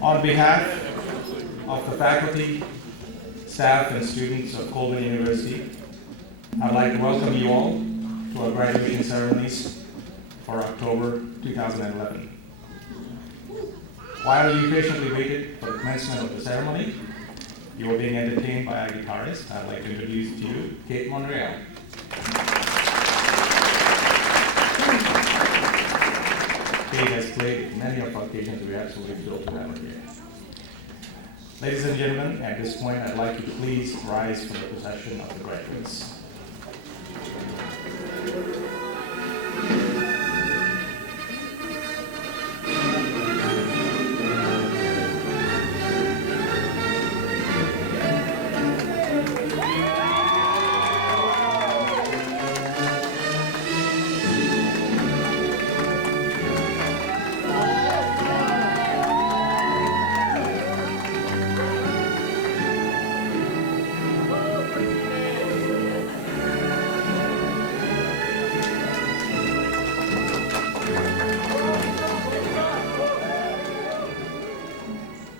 On behalf of the faculty, staff, and students of Coleman University, I'd like to welcome you all to our graduation ceremonies for October 2011. While you patiently waited for the commencement of the ceremony, you were being entertained by our guitarist. I'd like to introduce to you Kate Monreal. Kate has played many of our occasions. We're absolutely thrilled to have her here. Ladies and gentlemen, at this point, I'd like you to please rise for the procession of the graduates.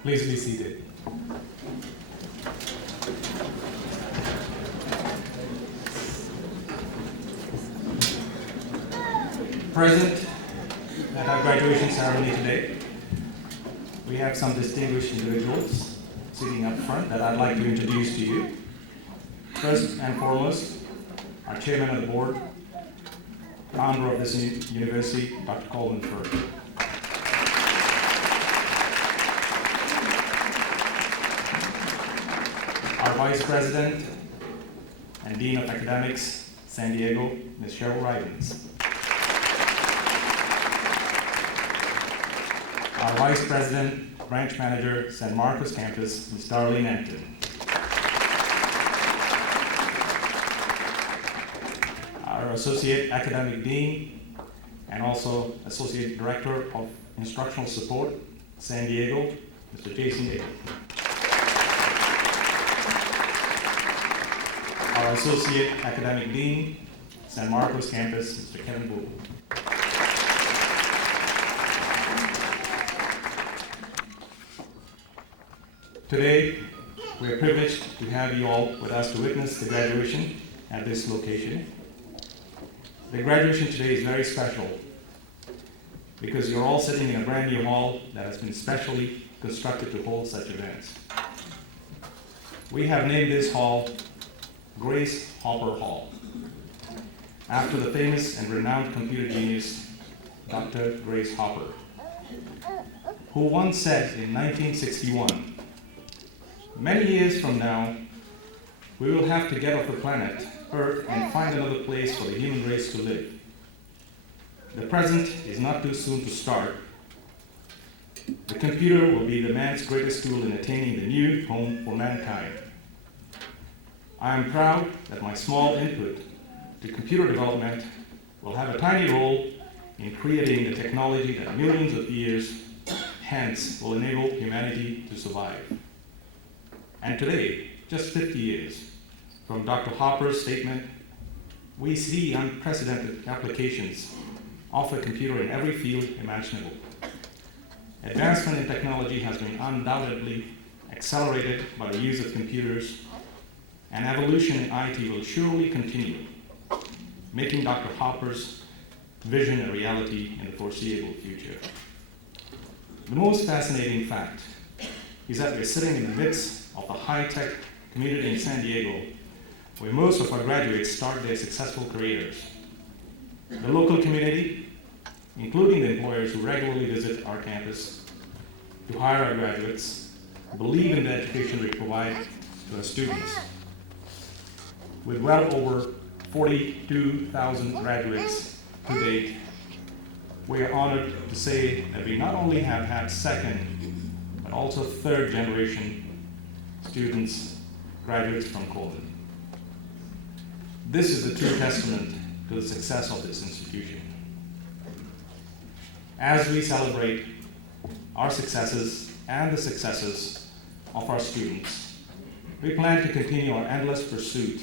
Please be seated. Present at our graduation ceremony today, we have some distinguished individuals sitting up front that I'd like to introduce to you. First and foremost, our chairman of the board, founder of this university, Dr. Coleman. Our Vice President and Dean of Academics, San Diego, Ms. Cheryl Rydens. Our Vice President, Branch Manager, San Marcos Campus, Ms. Darlene Anton. Our Associate Academic Dean and also Associate Director of Instructional Support, San Diego, Mr. Jason Dale. Our Associate Academic Dean, San Marcos Campus, Mr. Kevin Boole. Today, we are privileged to have you all with us to witness the graduation at this location. The graduation today is very special because you're all sitting in a brand new hall that has been specially constructed to hold such events. We have named this hall Grace Hopper Hall, after the famous and renowned computer genius, Dr. Grace Hopper, who once said in 1961, "Many years from now, we will have to get off the planet Earth and find another place for the human race to live. The present is not too soon to start. The computer will be the man's greatest tool in attaining the new home for mankind. I am proud that my small input to computer development will have a tiny role in creating the technology that millions of years hence will enable humanity to survive." And today, just 50 years from Dr. Hopper's statement, we see unprecedented applications of a computer in every field imaginable. Advancement in technology has been undoubtedly accelerated by the use of computers, and evolution in IT will surely continue, making Dr. Hopper's vision a reality in the foreseeable future. The most fascinating fact is that we're sitting in the midst of a high-tech community in San Diego, where most of our graduates start their successful careers. The local community, including the employers who regularly visit our campus to hire our graduates, believe in the education we provide to our students. With well over 42,000 graduates to date, we are honored to say that we not only have had second, but also third generation students, graduates from Coleman. This is a true testament to the success of this institution. As we celebrate our successes and the successes of our students, we plan to continue our endless pursuit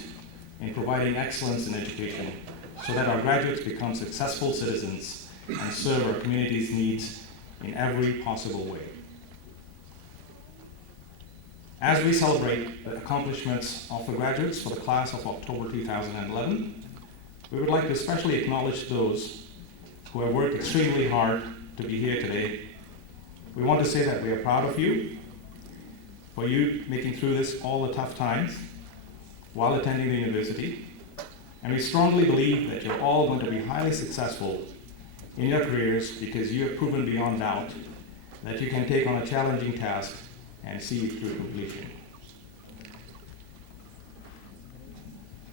in providing excellence in education so that our graduates become successful citizens and serve our community's needs in every possible way. As we celebrate the accomplishments of the graduates for the class of October 2011, we would like to especially acknowledge those who have worked extremely hard to be here today. We want to say that we are proud of you, for you making through this all the tough times while attending the university, and we strongly believe that you're all going to be highly successful in your careers because you have proven beyond doubt that you can take on a challenging task and see it through completion.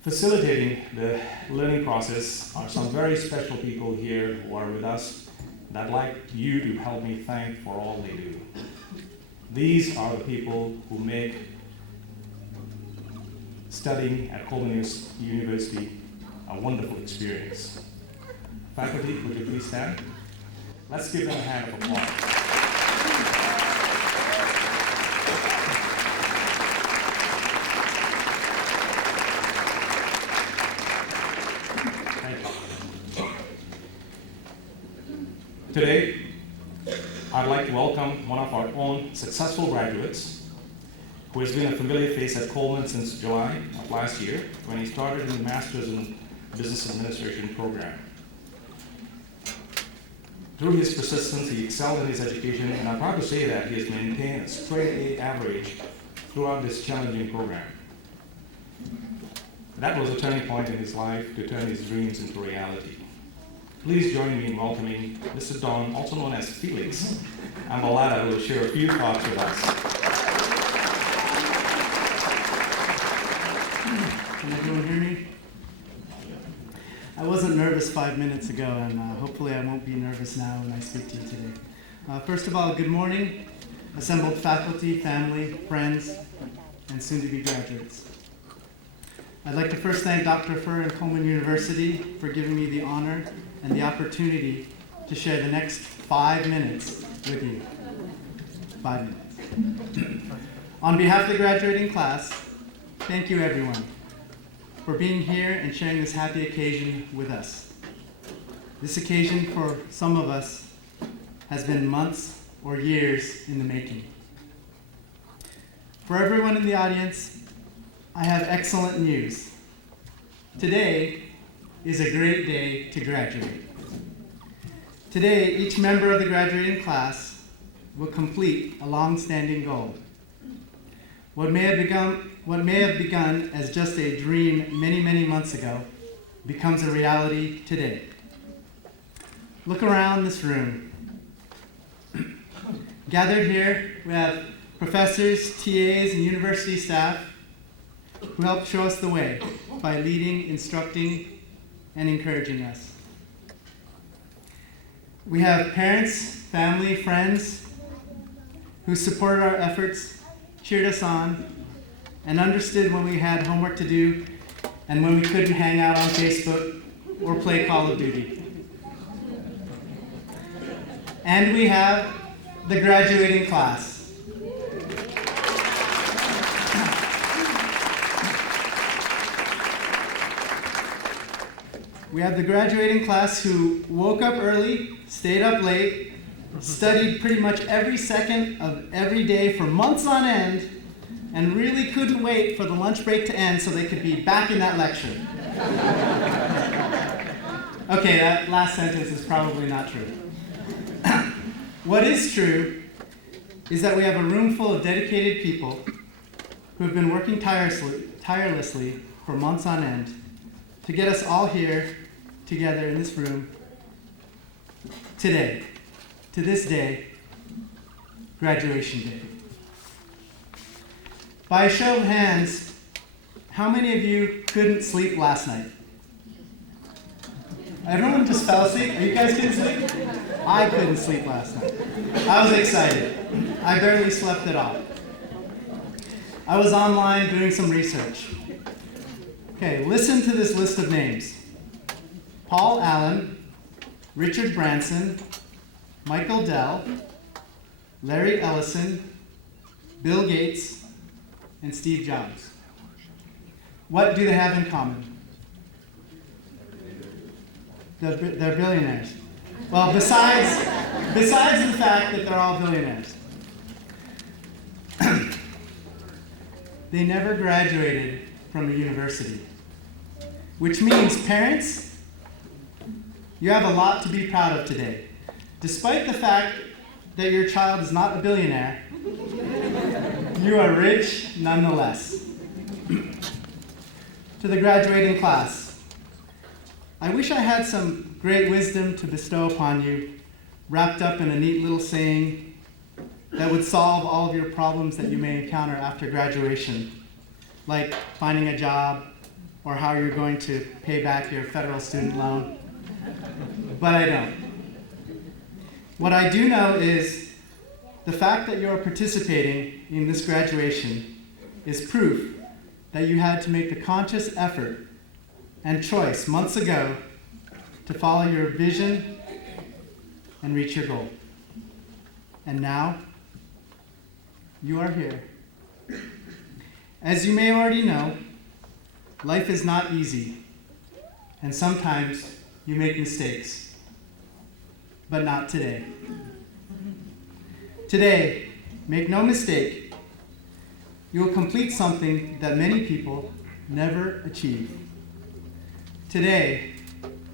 Facilitating the learning process are some very special people here who are with us that I'd like you to help me thank for all they do. These are the people who make studying at Coleman University a wonderful experience. Faculty, would you please stand? Let's give them a hand of applause. Thank you. Today, I'd like to welcome one of our own successful graduates who has been a familiar face at Coleman since July of last year when he started in the Master's in Business Administration program. Through his persistence, he excelled in his education, and I'm proud to say that he has maintained a straight A average throughout this challenging program. That was a turning point in his life to turn his dreams into reality. Please join me in welcoming Mr. Don, also known as Felix Ambalada, who will share a few thoughts with us. Can everyone hear me? I wasn't nervous 5 minutes ago, and hopefully I won't be nervous now when I speak to you today. First of all, good morning, assembled faculty, family, friends, and soon-to-be graduates. I'd like to first thank Dr. Furr and Coleman University for giving me the honor and the opportunity to share the next 5 minutes with you. 5 minutes. On behalf of the graduating class, thank you everyone for being here and sharing this happy occasion with us. This occasion for some of us has been months or years in the making. For everyone in the audience, I have excellent news. Today is a great day to graduate. Today, each member of the graduating class will complete a long-standing goal. What may have begun as just a dream many, many months ago becomes a reality today. Look around this room. Gathered here, we have professors, TAs, and university staff who helped show us the way by leading, instructing, and encouraging us. We have parents, family, friends who supported our efforts, cheered us on, and understood when we had homework to do and when we couldn't hang out on Facebook or play Call of Duty. And we have the graduating class. We have the graduating class who woke up early, stayed up late, studied pretty much every second of every day for months on end, and really couldn't wait for the lunch break to end so they could be back in that lecture. Okay, that last sentence is probably not true. What is true is that we have a room full of dedicated people who have been working tirelessly for months on end to get us all here together in this room today, to this day, graduation day. By a show of hands, how many of you couldn't sleep last night? Everyone just fell asleep? Are you guys couldn't sleep? I couldn't sleep last night. I was excited. I barely slept at all. I was online doing some research. Okay, listen to this list of names. Paul Allen, Richard Branson, Michael Dell, Larry Ellison, Bill Gates, and Steve Jobs. What do they have in common? They're billionaires. Well, besides the fact that they're all billionaires. They never graduated from a university, which means parents, you have a lot to be proud of today. Despite the fact that your child is not a billionaire, you are rich nonetheless. To the graduating class, I wish I had some great wisdom to bestow upon you, wrapped up in a neat little saying that would solve all of your problems that you may encounter after graduation, like finding a job or how you're going to pay back your federal student loan. But I don't. What I do know is the fact that you're participating in this graduation is proof that you had to make the conscious effort and choice months ago to follow your vision and reach your goal. And now, you are here. As you may already know, life is not easy, and sometimes you make mistakes, but not today. Today, make no mistake, you will complete something that many people never achieve. Today,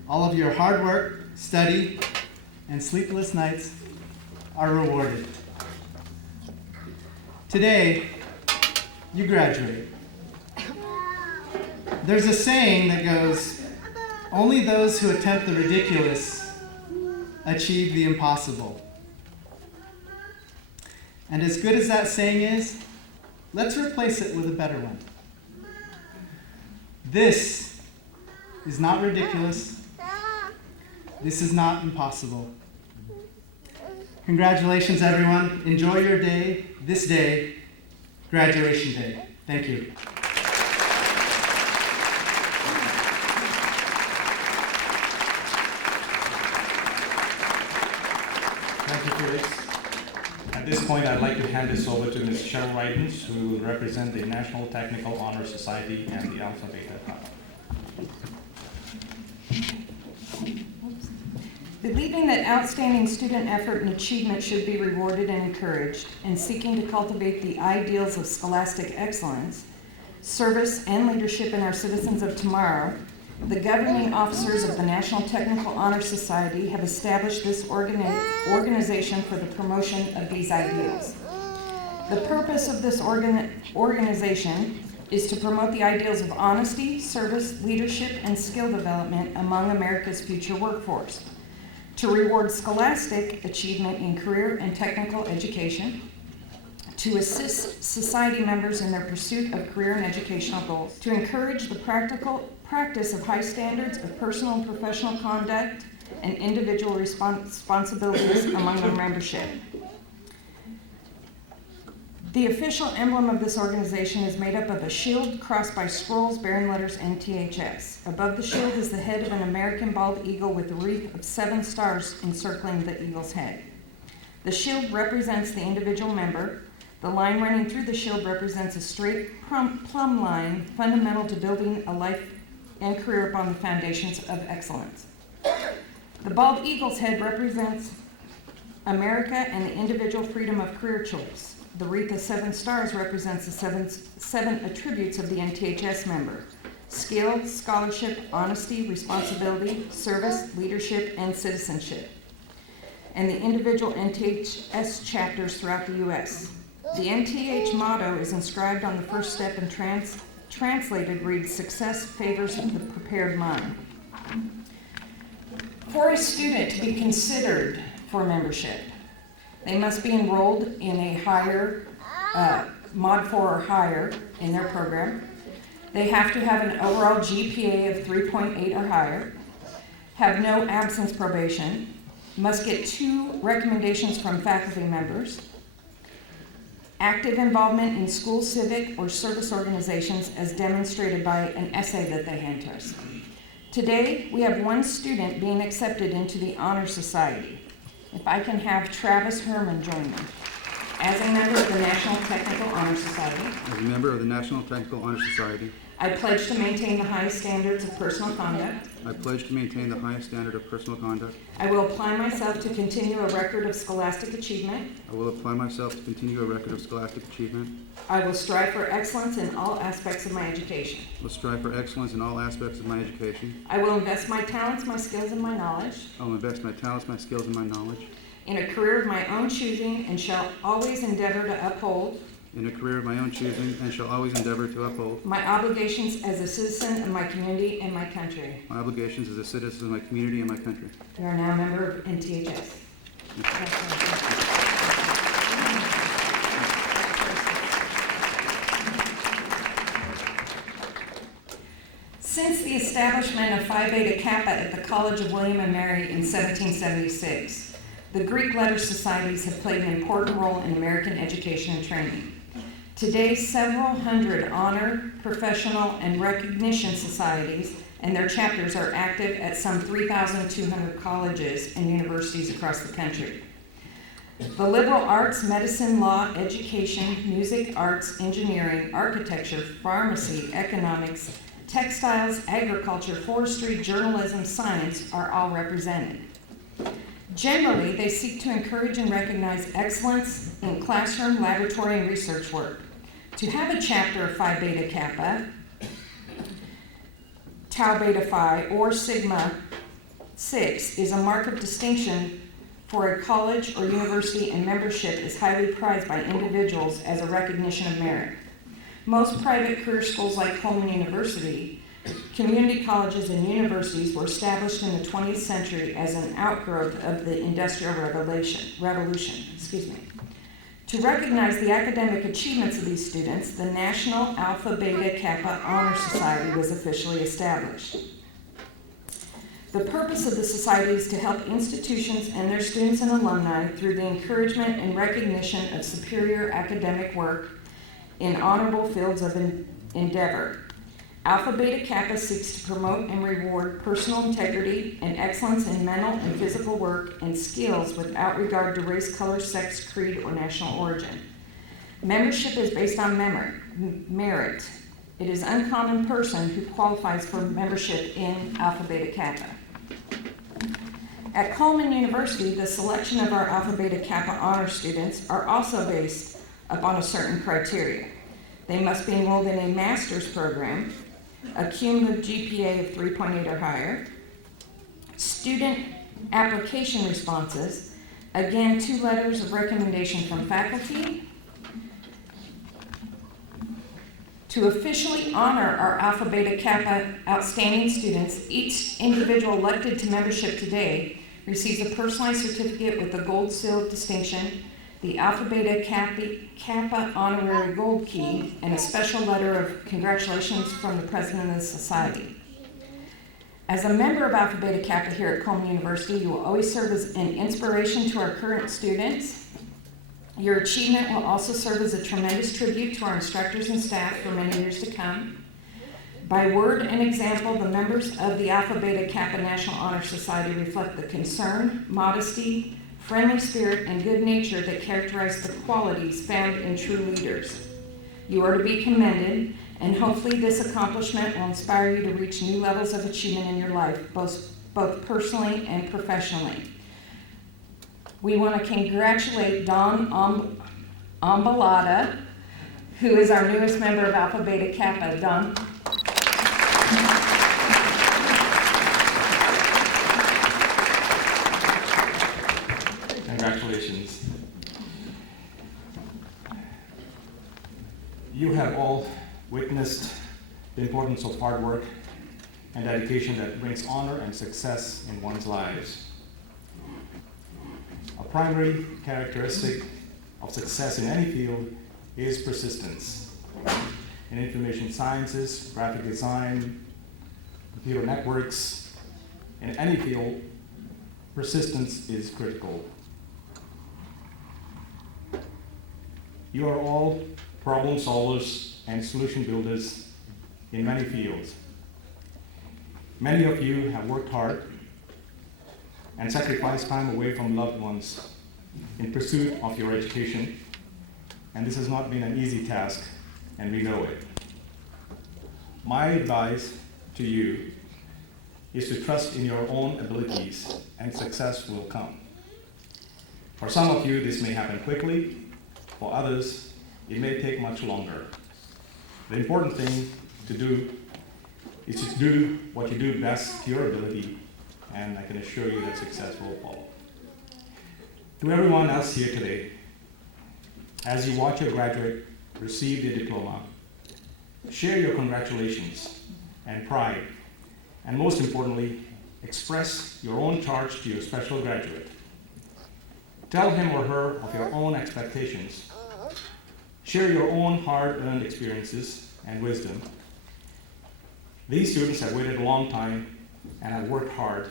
all of your hard work, study, and sleepless nights are rewarded. Today, you graduate. There's a saying that goes, only those who attempt the ridiculous achieve the impossible. And as good as that saying is, let's replace it with a better one. This is not ridiculous. This is not impossible. Congratulations, everyone. Enjoy your day, this day, graduation day. Thank you. Thank you, Felix. At this point, I'd like to hand this over to Ms. Cheryl Rydens, who will represent the National Technical Honor Society and the Alpha Beta Kappa. Believing that outstanding student effort and achievement should be rewarded and encouraged, and seeking to cultivate the ideals of scholastic excellence, service, and leadership in our citizens of tomorrow, the governing officers of the National Technical Honor Society have established this organization for the promotion of these ideals. The purpose of this organization is to promote the ideals of honesty, service, leadership, and skill development among America's future workforce, to reward scholastic achievement in career and technical education, to assist society members in their pursuit of career and educational goals, to encourage the practical practice of high standards of personal and professional conduct and individual responsibilities among their membership. The official emblem of this organization is made up of a shield crossed by scrolls bearing letters NTHS. Above the shield is the head of an American bald eagle with a wreath of 7 stars encircling the eagle's head. The shield represents the individual member. The line running through the shield represents a straight plumb line fundamental to building a life and career upon the foundations of excellence. The bald eagle's head represents America and the individual freedom of career choice. The wreath of 7 stars represents the seven attributes of the NTHS member: skill, scholarship, honesty, responsibility, service, leadership, and citizenship, and the individual NTHS chapters throughout the U.S. The NTH motto is inscribed on the first step and translated reads, "Success favors the prepared mind." For a student to be considered for membership, they must be enrolled in a higher, Mod 4 or higher in their program. They have to have an overall GPA of 3.8 or higher, have no absence probation, must get 2 recommendations from faculty members, active involvement in school civic or service organizations as demonstrated by an essay that they hand to us. Today, we have 1 student being accepted into the Honor Society. If I can have Travis Herman join me. As a member of the National Technical Honor Society, As a member of the National Technical Honor Society, I pledge to maintain the highest standards of personal conduct. I pledge to maintain the highest standard of personal conduct. I will apply myself to continue a record of scholastic achievement. I will apply myself to continue a record of scholastic achievement. I will strive for excellence in all aspects of my education. I will strive for excellence in all aspects of my education. I will invest my talents, my skills, and my knowledge I will invest my talents, my skills, and my knowledge in a career of my own choosing and shall always endeavor to uphold in a career of my own choosing and shall always endeavor to uphold my obligations as a citizen of my community and my country. my obligations as a citizen of my community and my country. You are now a member of NTHS. Since the establishment of Phi Beta Kappa at the College of William and Mary in 1776, the Greek letter societies have played an important role in American education and training. Today, several hundred honor, professional, and recognition societies and their chapters are active at some 3,200 colleges and universities across the country. The liberal arts, medicine, law, education, music, arts, engineering, architecture, pharmacy, economics, textiles, agriculture, forestry, journalism, science are all represented. Generally, they seek to encourage and recognize excellence in classroom, laboratory, and research work. To have a chapter of Phi Beta Kappa, Tau Beta Phi, or Sigma 6 is a mark of distinction for a college or university, and membership is highly prized by individuals as a recognition of merit. Most private career schools like Coleman University, community colleges, and universities were established in the 20th century as an outgrowth of the Industrial Revolution. To recognize the academic achievements of these students, the National Alpha Beta Kappa Honor Society was officially established. The purpose of the society is to help institutions and their students and alumni through the encouragement and recognition of superior academic work in honorable fields of endeavor. Alpha Beta Kappa seeks to promote and reward personal integrity and excellence in mental and physical work and skills without regard to race, color, sex, creed, or national origin. Membership is based on merit. It is an uncommon person who qualifies for membership in Alpha Beta Kappa. At Coleman University, the selection of our Alpha Beta Kappa honor students are also based upon a certain criteria. They must be enrolled in a master's program, a cumulative GPA of 3.8 or higher, student application responses, again, 2 letters of recommendation from faculty. To officially honor our Alpha Beta Kappa outstanding students, each individual elected to membership today receives a personalized certificate with a gold seal of distinction, the Alpha Beta Kappa honorary gold key, and a special letter of congratulations from the president of the society. As a member of Alpha Beta Kappa here at Coleman University, you will always serve as an inspiration to our current students. Your achievement will also serve as a tremendous tribute to our instructors and staff for many years to come. By word and example, the members of the Alpha Beta Kappa National Honor Society reflect the concern, modesty, friendly spirit, and good nature that characterize the qualities found in true leaders. You are to be commended, and hopefully this accomplishment will inspire you to reach new levels of achievement in your life, both personally and professionally. We want to congratulate Don Ambalata, who is our newest member of Alpha Beta Kappa. Don. Congratulations. You have all witnessed the importance of hard work and dedication that brings honor and success in one's lives. A primary characteristic of success in any field is persistence. In information sciences, graphic design, computer networks, in any field, persistence is critical. You are all problem solvers and solution builders in many fields. Many of you have worked hard and sacrificed time away from loved ones in pursuit of your education, and this has not been an easy task, and we know it. My advice to you is to trust in your own abilities, and success will come. For some of you, this may happen quickly. For others, it may take much longer. The important thing to do is to do what you do best to your ability, and I can assure you that success will follow. To everyone else here today, as you watch your graduate receive their diploma, share your congratulations and pride, and most importantly, express your own charge to your special graduate. Tell him or her of your own expectations. Share your own hard-earned experiences and wisdom. These students have waited a long time and have worked hard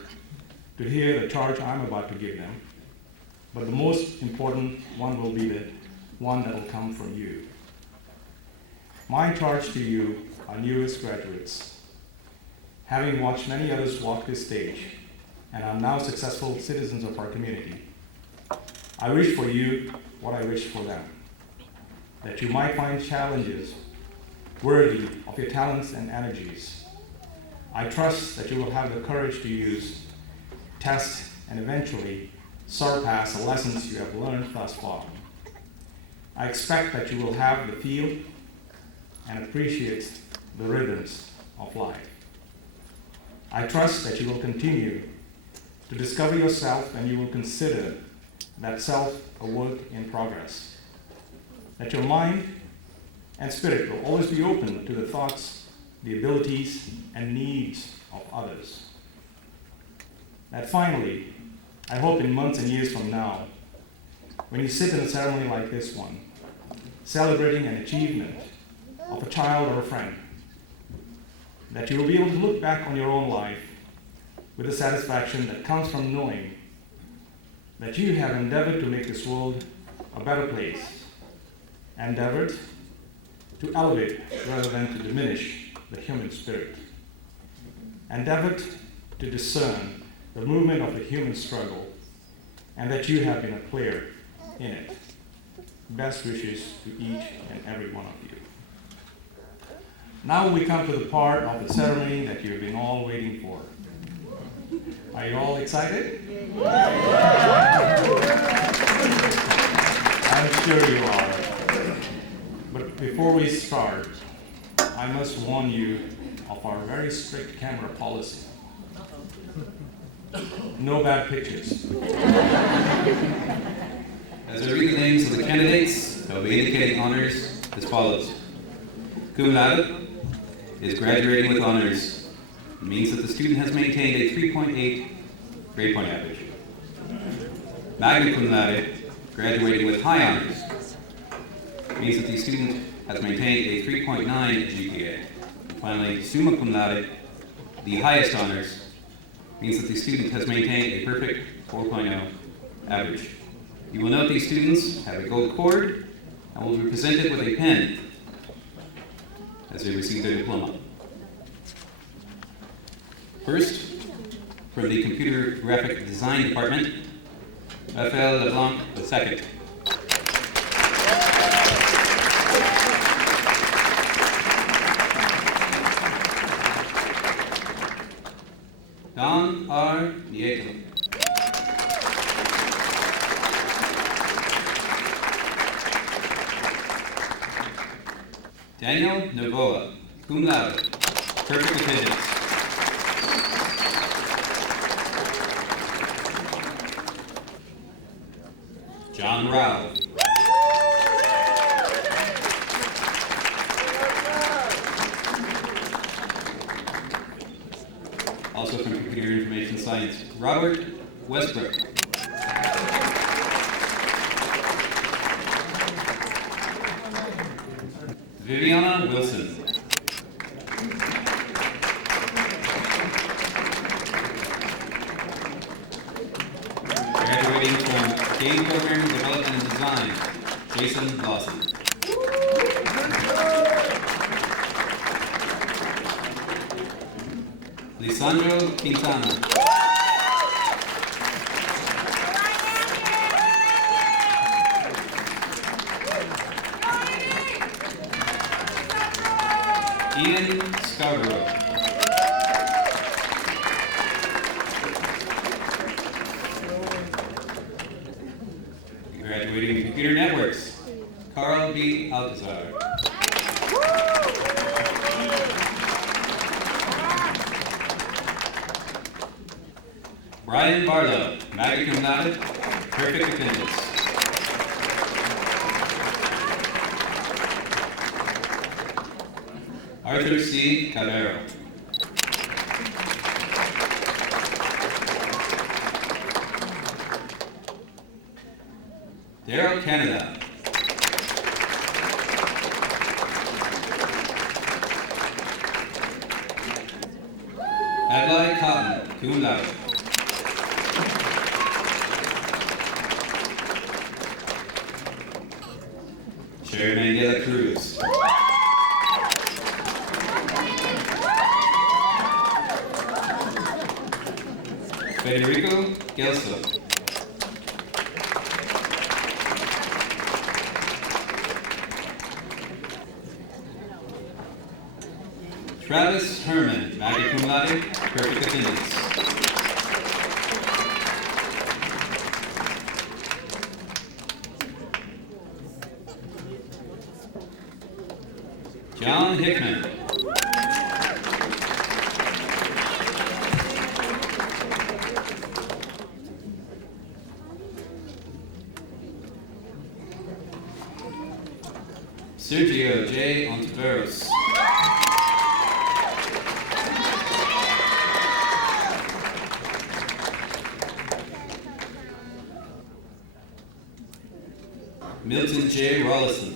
to hear the charge I'm about to give them. But the most important one will be the one that will come from you. My charge to you, our newest graduates, having watched many others walk this stage and are now successful citizens of our community, I wish for you what I wish for them, that you might find challenges worthy of your talents and energies. I trust that you will have the courage to use, test, and eventually surpass the lessons you have learned thus far. I expect that you will have the feel and appreciate the rhythms of life. I trust that you will continue to discover yourself, and you will consider that self a work in progress. That your mind and spirit will always be open to the thoughts, the abilities, and needs of others. That finally, I hope in months and years from now, when you sit in a ceremony like this one, celebrating an achievement of a child or a friend, that you will be able to look back on your own life with the satisfaction that comes from knowing that you have endeavored to make this world a better place, endeavored to elevate rather than to diminish the human spirit, endeavored to discern the movement of the human struggle, and that you have been a player in it. Best wishes to each and every one of you. Now we come to the part of the ceremony that you've been all waiting for. Are you all excited? I'm sure you are. But before we start, I must warn you of our very strict camera policy. No bad pictures. As I read the names of the candidates, I will be indicating honors as follows. Cum laude is graduating with honors. It means that the student has maintained a 3.8 grade point average. Magna cum laude, graduating with high honors. It means that the student has maintained a 3.9 GPA. And finally, summa cum laude, the highest honors, means that the student has maintained a perfect 4.0 average. You will note these students have a gold cord and will be presented with a pen as they receive their diploma. First, from the Computer Graphic Design Department, Raphael LeBlanc II. Don R. Nieto. Daniel Novoa, cum laude, perfect attendance. John Rao. Also from Computer Information Science, Robert Westbrook. Viviana Wilson. Design, Jason Lawson. Lisandro Quintana. Ian Scarborough. Graduating in Computer Networks, Carl B. Alcazar. Brian Barlow, magna cum laude, perfect attendance. Arthur C. Cabero. Daryl Canada. Adlai Cotton, cum laude. Sherry Mandela Cruz. Federico Gelso. Travis Herman, magna cum laude, perfect attendance. John Hickman. Sergio J. Ontiveros. Milton J. Rollison.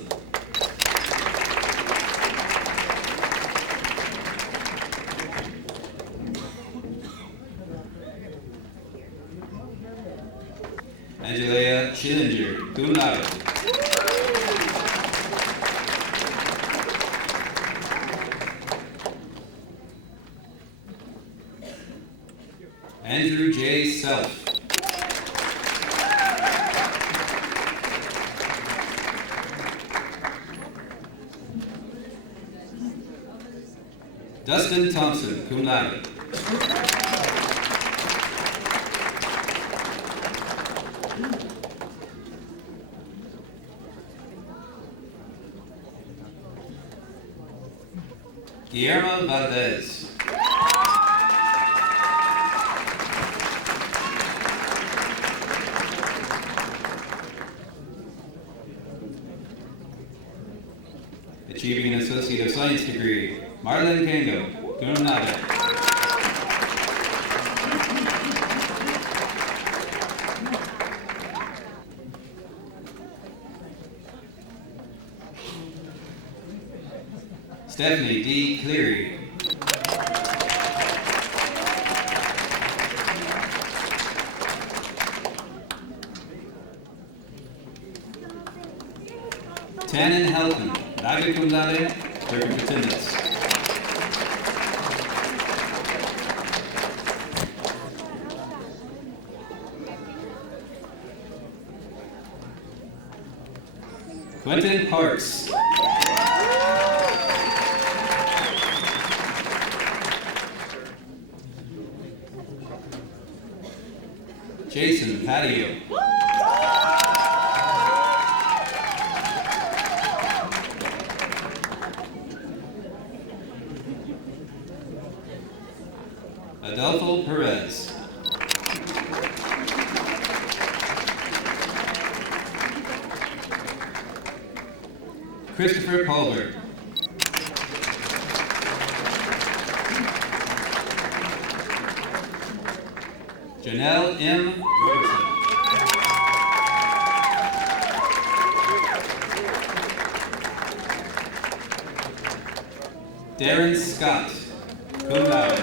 Angelia Schillinger, cum laude. Andrew J. Self. Dustin Thompson, cum laude. Guillermo Valdez. Achieving an Associate of Science degree, Marlon Kango, cum laude. Stephanie D. Cleary. Tannen Helton, magna cum laude, perfect attendance. Quentin Parks. Jason Patio. Adolfo Perez. Christopher Paulberg. Janelle M. Robertson. Darren Scott, cum laude.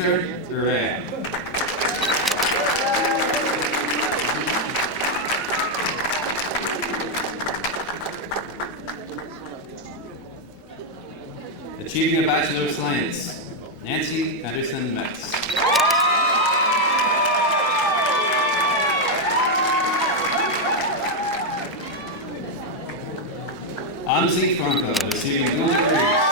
Oscar Urrea. Achieving a Bachelor of Science, Nancy Anderson Metz. Amzi Franco, receiving dual degrees.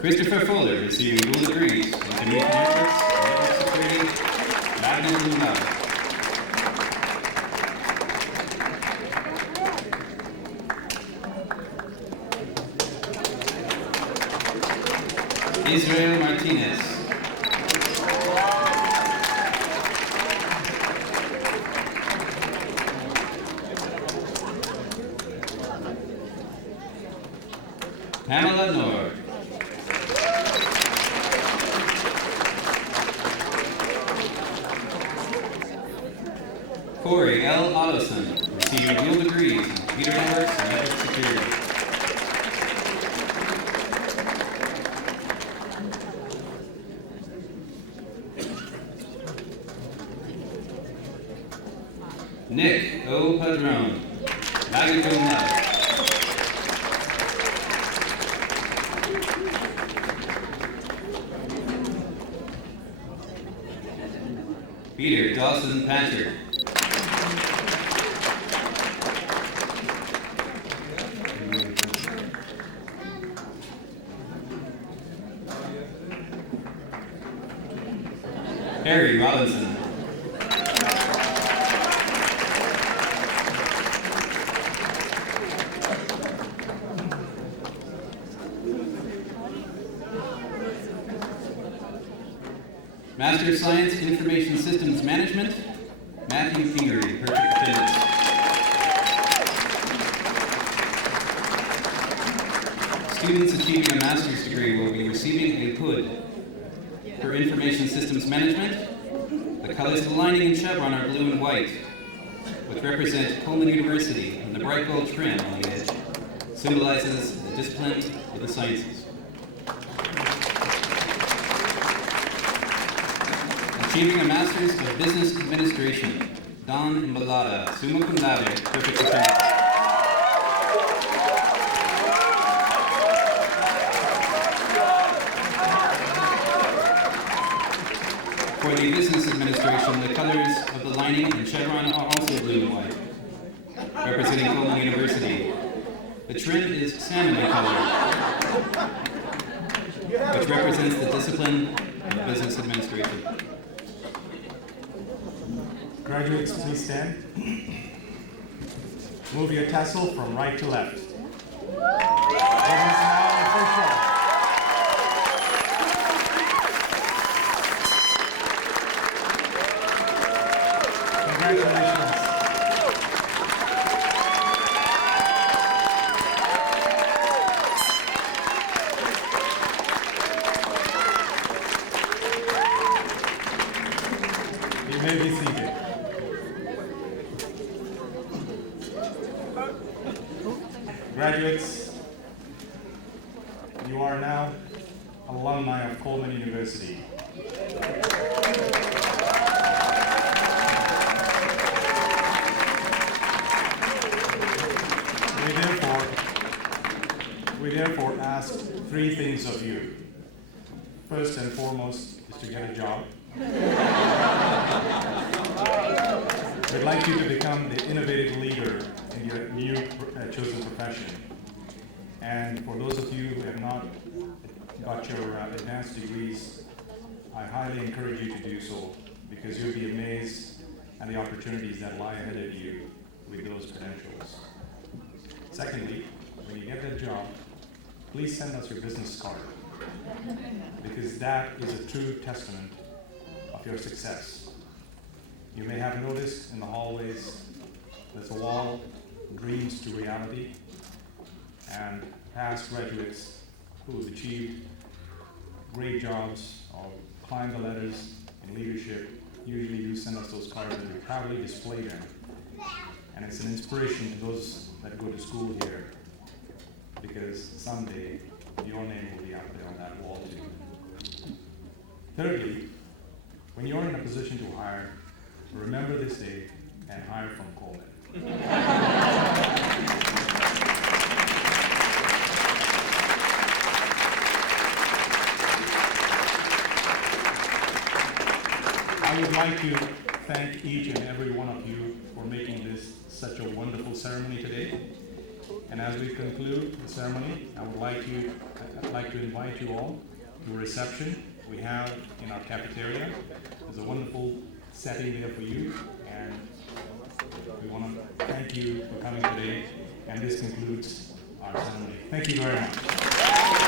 Christopher Fuller, receiving dual degrees in Community Networks, Network Security, magna cum laude. Israel Martinez. Pamela Nord. Corey L. Ottoson, receiving dual degrees in Computer Networks and Network Security. Nick O. Padron, magna cum laude. Peter Dawson Patrick. Harry Robinson. Master of Science, Information Systems Management, Matthew Fingery, perfect attendance. Students achieving a master's degree will be receiving a hood for Information Systems Management. The colors of the lining and chevron are blue and white, which represent Coleman University, and the bright gold trim on the edge symbolizes the discipline of the sciences. Achieving a Master's of Business Administration, Don Malata, summa cum laude, perfect attendance. For the Business Administration, the colors of the lining and chevron are also blue and white, representing Coleman University. The trim is salmon in color, which represents the discipline of Business Administration. Graduates, please stand. Move your tassel from right to left. It is now official. Congratulations. You may be seated. Graduates, you are now alumni of Coleman University. We therefore ask three things of you. First and foremost is to get a job. We'd like you to become the innovative leader in your new chosen profession. And for those of you who have not got your advanced degrees, I highly encourage you to do so, because you'll be amazed at the opportunities that lie ahead of you with those credentials. Secondly, when you get that job, please send us your business card, because that is a true testament of your success. You may have noticed in the hallways, there's a wall, dreams to reality, and past graduates who have achieved great jobs or climbed the ladders in leadership usually do send us those cards, and we proudly display them. And it's an inspiration to those that go to school here, because someday your name will be out there on that wall too. Thirdly, when you're in a position to hire, remember this day and hire from Coleman. I would like to thank each and every one of you for making this such a wonderful ceremony today. And as we conclude the ceremony, I'd like to invite you all to a reception we have in our cafeteria. There's a wonderful setting there for you, and we want to thank you for coming today. And this concludes our ceremony. Thank you very much.